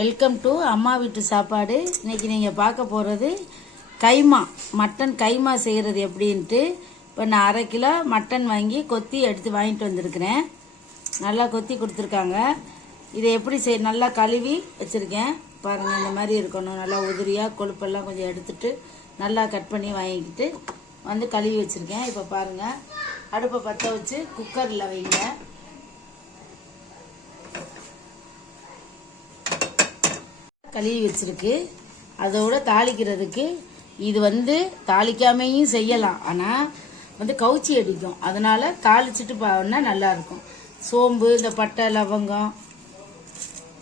Welcome to அம்மா வீட்டு சாப்பாடு. இன்னைக்கு நீங்கள் பார்க்க போகிறது கைமா, மட்டன் கைமா செய்கிறது எப்படின்ட்டு. இப்போ நான் 1/2 கிலோ மட்டன் வாங்கி கொத்தி எடுத்து வாங்கிட்டு வந்திருக்கிறேன். நல்லா கொத்தி கொடுத்துருக்காங்க. இதை எப்படி நல்லா கழுவி வச்சுருக்கேன் பாருங்கள். இந்த மாதிரி இருக்கணும், நல்லா உதிரியாக கொழுப்பெல்லாம் கொஞ்சம் எடுத்துட்டு நல்லா கட் பண்ணி வாங்கிக்கிட்டு வந்து கழுவி வச்சுருக்கேன். இப்போ பாருங்கள், அடுப்பை பற்ற வச்சு குக்கரில் வைங்க. கழுவி வச்சிருக்கு. அதோட தாளிக்கிறதுக்கு இது தாளிக்காமையும் செய்யலாம், ஆனால் கவுச்சி அடிக்கும். அதனால தாளிச்சிட்டு பாருன்னா நல்லா இருக்கும். சோம்பு, இந்த பட்டை, லவங்கம்,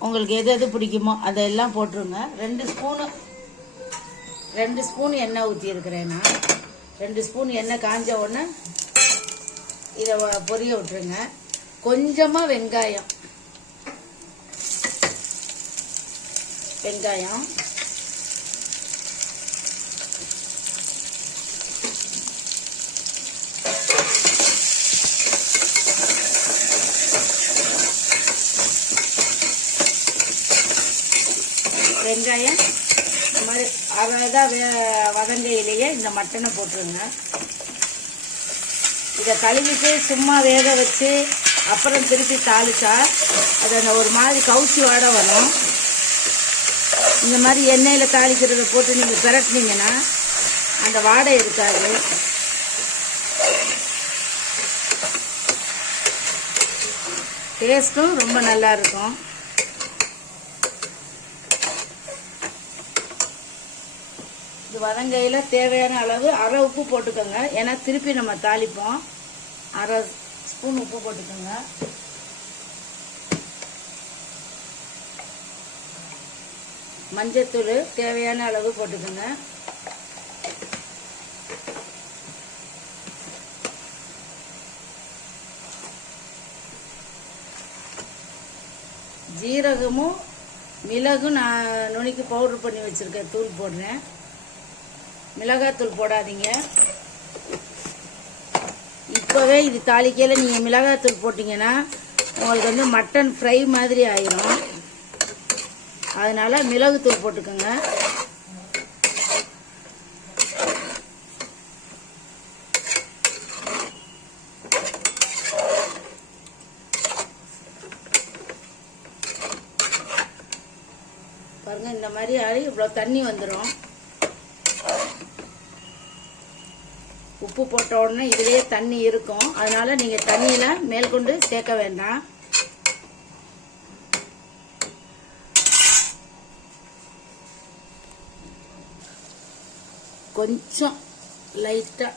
உங்களுக்கு எது எது பிடிக்குமோ அதெல்லாம் போட்டுருங்க. 2 ஸ்பூன் எண்ணெய் ஊற்றி இருக்கிறேன்னா 2 ஸ்பூன் எண்ணெய் காஞ்ச உடனே இதை பொரிய விட்டுருங்க. கொஞ்சமாக வெங்காயம் இந்த மாதிரி அதான் வதங்கையிலேயே இந்த மட்டனை போட்டுருங்க. இதை கழுவிட்டு சும்மா வேக வச்சு அப்புறம் திருப்பி தாளிச்சா அது ஒரு மாதிரி கவுச்சி வாடை வரும். இந்த மாதிரி எண்ணெயில் தாளிக்கிறத போட்டு நீங்கள் பிரட்டினீங்கன்னா அந்த வாடை இருக்காது. டேஸ்ட்டும் ரொம்ப நல்லா இருக்கும். இது வதங்கையில் தேவையான அளவு 1/2 உப்பு போட்டுக்கோங்க. ஏன்னா திருப்பி நம்ம தாளிப்போம். 1/2 ஸ்பூன் உப்பு போட்டுக்கோங்க. மஞ்சத்தூள் தேவையான அளவு போட்டுக்கோங்க. ஜீரகமும் மிளகும் நான் நுணுக்கி பவுடர் பண்ணி வச்சிருக்கேன், தூள் போடுறேன். மிளகாத்தூள் போடாதீங்க. இப்போவே இது தாளிக்கையில் நீங்கள் மிளகாத்தூள் போட்டிங்கன்னா உங்களுக்கு மட்டன் ஃப்ரை மாதிரி ஆயிரும். அதனால மிளகுத்தூள் போட்டுக்கோங்க. பாருங்க, இந்த மாதிரி ஆடி இவ்வளோ தண்ணி வந்துடும். உப்பு போட்ட உடனே இதுலேயே தண்ணி இருக்கும். அதனால நீங்கள் தண்ணியில் மேற்கொண்டு சேர்க்க வேண்டாம். கொஞ்சம் லைட்டாக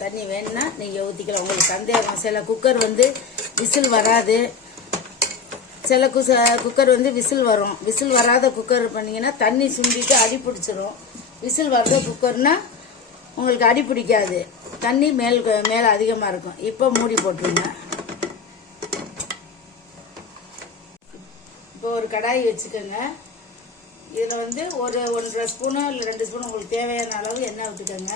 தண்ணி வேணுன்னா நீங்கள் ஊற்றிக்கலாம். உங்களுக்கு சந்தேகம், சில குக்கர் விசில் வராது, சில குக்கர் விசில் வரும். விசில் வராத குக்கர் பண்ணிங்கன்னா தண்ணி சுண்டிட்டு அடி பிடிச்சிரும். விசில் வராத குக்கர்னா உங்களுக்கு அடி பிடிக்காது, தண்ணி மேலே அதிகமாக இருக்கும். இப்போ மூடி போட்டுருங்க. இப்போ ஒரு கடாய் வச்சுக்கோங்க. இதில் ஒரு 1.5 ஸ்பூனோ இல்லை 2 ஸ்பூனோ உங்களுக்கு தேவையான அளவு எண்ணெய் ஊற்றிக்கோங்க.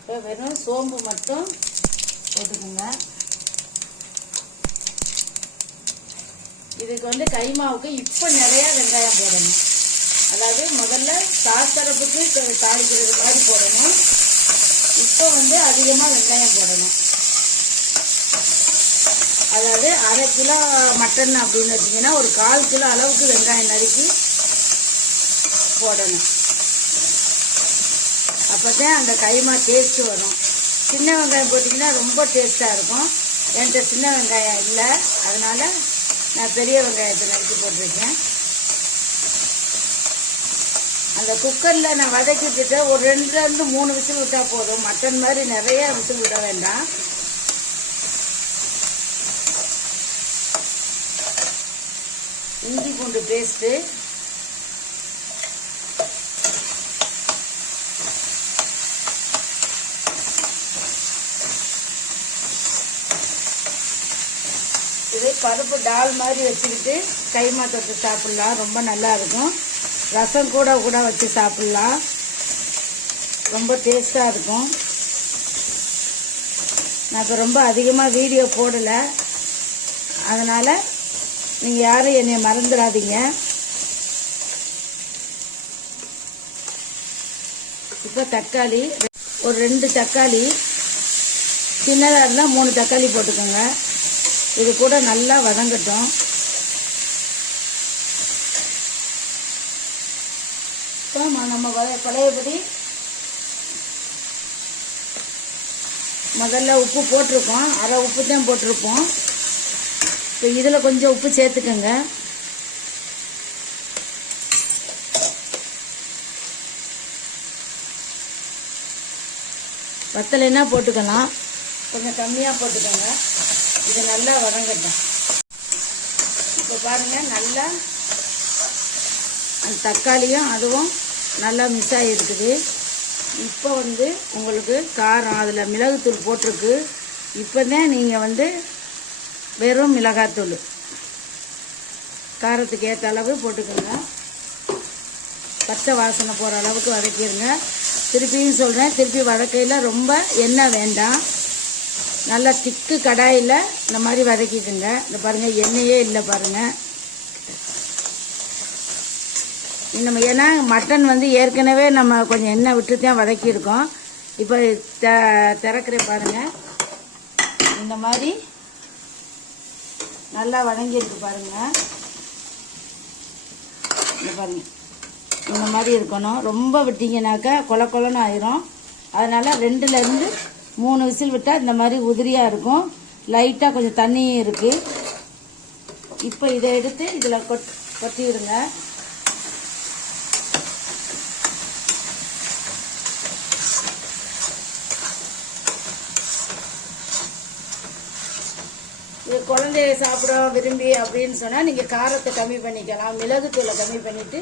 இப்போ வெறும் சோம்பு மட்டும் போட்டுக்கோங்க. இதுக்கு கைமாவுக்கு இப்போ நிறையா வெங்காயம் போடணும். அதாவது முதல்ல சாஸ்தரப்புக்கு தாளிக்கிறது மாதிரி போடணும். இப்போ அதிகமாக வெங்காயம் போடணும். அதாவது 1/2 கிலோ மட்டன் அப்படின்னு வச்சிங்கன்னா ஒரு 1/4 கிலோ அளவுக்கு வெங்காயம் நறுக்கி போடணும். அப்போ தான் அந்த கைமா டேஸ்ட்டு வரும். சின்ன வெங்காயம் போட்டிங்கன்னா ரொம்ப டேஸ்ட்டாக இருக்கும். என்கிட்ட சின்ன வெங்காயம் இல்லை, அதனால் நான் பெரிய வெங்காயத்தை நறுக்கி போட்டிருக்கேன். அந்த குக்கரில் நான் வதக்கி விட்டுட்டு ஒரு 2 3 விசில் விட்டால் போதும். மட்டன் மாதிரி நிறைய விசில் விட வேண்டாம். இஞ்சி பூண்டு பேஸ்ட்டு, இது பருப்பு டால் மாதிரி வச்சுக்கிட்டு கைமா தொட்டு சாப்பிட்லாம், ரொம்ப நல்லா இருக்கும். ரசம் கூட வச்சு சாப்பிட்லாம். ரொம்ப டேஸ்ட்டாக இருக்கும். நான் இப்போ ரொம்ப அதிகமாக வீடியோ போடலை, அதனால் நீங்கள் யாரும் என்னை மறந்துடாதீங்க. இப்போ தக்காளி ஒரு 2 தக்காளி, சின்னதாக இருந்தால் 3 தக்காளி போட்டுக்கோங்க. இது கூட நல்லா வதங்கட்டும். இப்போ நம்ம பழையபடி முதல்ல உப்பு போட்டிருக்கோம், அரை உப்பு தான் போட்டிருப்போம். இப்போ இதில் கொஞ்சம் உப்பு சேர்த்துக்கோங்க. வத்தலைன்னா போட்டுக்கலாம், கொஞ்சம் கம்மியாக போட்டுக்கோங்க. இது நல்லா வதங்கட்டும். இப்போ பாருங்கள், நல்லா அந்த தக்காளியும் அதுவும் நல்லா மிக்ஸ் ஆகிருக்குது. இப்போ உங்களுக்கு காரம், அதில் மிளகுத்தூள் போட்டிருக்கு. இப்போ தான் நீங்கள் வெறும் மிளகாத்தூள் காரத்துக்கு ஏற்ற அளவு போட்டுக்கோங்க. பச்சை வாசனை போகிற அளவுக்கு வதக்கிடுங்க. திருப்பியும் சொல்கிறேன், திருப்பி வதக்கையில் ரொம்ப எண்ணெய் வேண்டாம். நல்லா திக்கு கடாயில் இந்த மாதிரி வதக்கிக்குங்க. இந்த பாருங்கள், எண்ணெயே இல்லை பாருங்கள். நம்ம ஏன்னா மட்டன் ஏற்கனவே நம்ம கொஞ்சம் எண்ணெய் விட்டு தான் வதக்கியிருக்கோம். இப்போ திறக்கிற பாருங்கள், இந்த மாதிரி நல்லா வதங்கியிருக்கு பாருங்கள். இந்த பாருங்கள், இந்த மாதிரி இருக்கணும். ரொம்ப விட்டிங்கனாக்கா கொல கொலன்னு ஆயிரும். அதனால் 2லேருந்து 3 விசில் விட்டால் இந்த மாதிரி உதிரியாக இருக்கும். லைட்டாக கொஞ்சம் தண்ணியும் இருக்குது. இப்போ இதை எடுத்து இதில் கொட்டிடுங்க. இது குழந்தைய சாப்பிட விரும்பி அப்படின்னு சொன்னால் நீங்கள் காரத்தை கம்மி பண்ணிக்கலாம். மிளகுத்தூளை கம்மி பண்ணிவிட்டு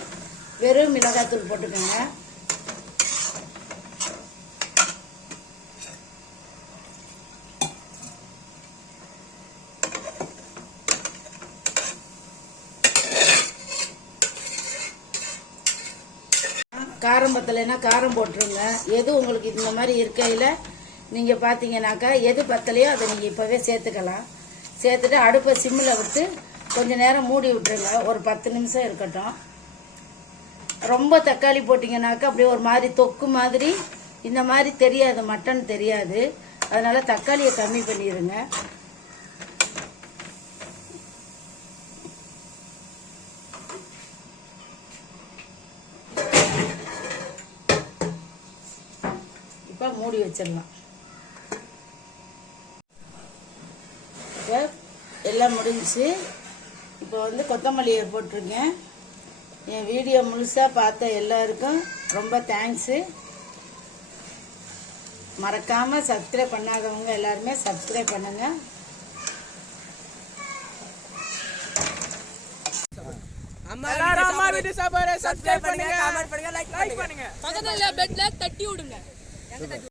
வெறும் மிளகாத்தூள் போட்டுக்கோங்க. காரம் பத்தலைன்னா காரம் போட்டுருங்க. எது உங்களுக்கு இந்த மாதிரி இருக்கையில் நீங்கள் பார்த்தீங்கன்னாக்கா எது பத்தலையோ அதை நீங்கள் இப்போவே சேர்த்துக்கலாம். சேர்த்துட்டு அடுப்பை சிம்மில் விட்டு கொஞ்சம் நேரம் மூடி விட்டுருங்க. ஒரு 10 நிமிஷம் இருக்கட்டும். ரொம்ப தக்காளி போட்டிங்கனாக்கா அப்படியே ஒரு மாதிரி தொக்கு மாதிரி இந்த மாதிரி தெரியாது, மட்டன் தெரியாது. அதனால் தக்காளியை கம்மி பண்ணிடுங்க. இப்போ மூடி வச்சிடலாம். இப்போ எல்லாம் முடிஞ்சிச்சு. இப்போ கொத்தமல்லியை போட்டிருக்கேன். என் வீடியோ முழுசாக பார்த்த எல்லாருக்கும் ரொம்ப தேங்க்ஸு. மறக்காமல் சப்ஸ்கிரைப் பண்ணாதவங்க எல்லாருமே சப்ஸ்கிரைப் பண்ணுங்கள். அம்மா வீடியோ சாப்பாடு சப்ஸ்கிரைப் பண்ணுங்க, கமெண்ட் பண்ணுங்க, லைக் பண்ணுங்க. பக்கத்துல பெல்ல தட்டி விடுங்க.